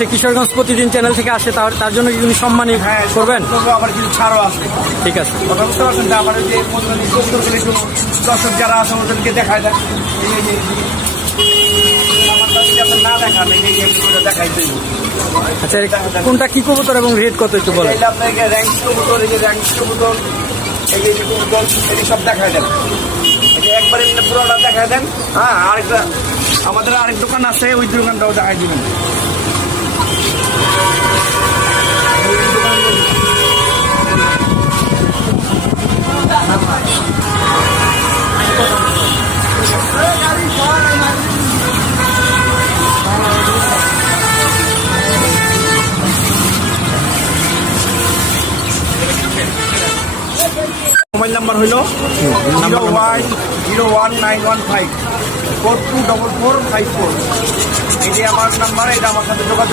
সে কিশোরগঞ্জ প্রতিদিন চ্যানেল থেকে আসে, তার জন্য কি কোনো সম্মানই করবেন? আবার কিছু ছাড়ও আছে। ঠিক আছে, কথা বুঝতে পারছেন? আমার যে দর্শক যারা আছে ওদেরকে দেখায় দেয়, না দেখান দেখাই দেব। আচ্ছা, কোনটা কি কবুতর এবং রেট কত একটু বলেন? আপনাকে র্যাঙ্ক কবুতর, এই যে র্যাঙ্ক কবুতর, এই যে কবুতর, এটি সব দেখায় দেন। এই যে একবার এমনি পুরোটা দেখায় দেন। হ্যাঁ, আরেকটা আমাদের আরেক দোকান আছে, ওই দোকানটাও দেখাই দিবেন। মোবাইল নাম্বার হইল 01019154244454। এটি আমার নাম্বার, এটা আমার সাথে যোগাযোগ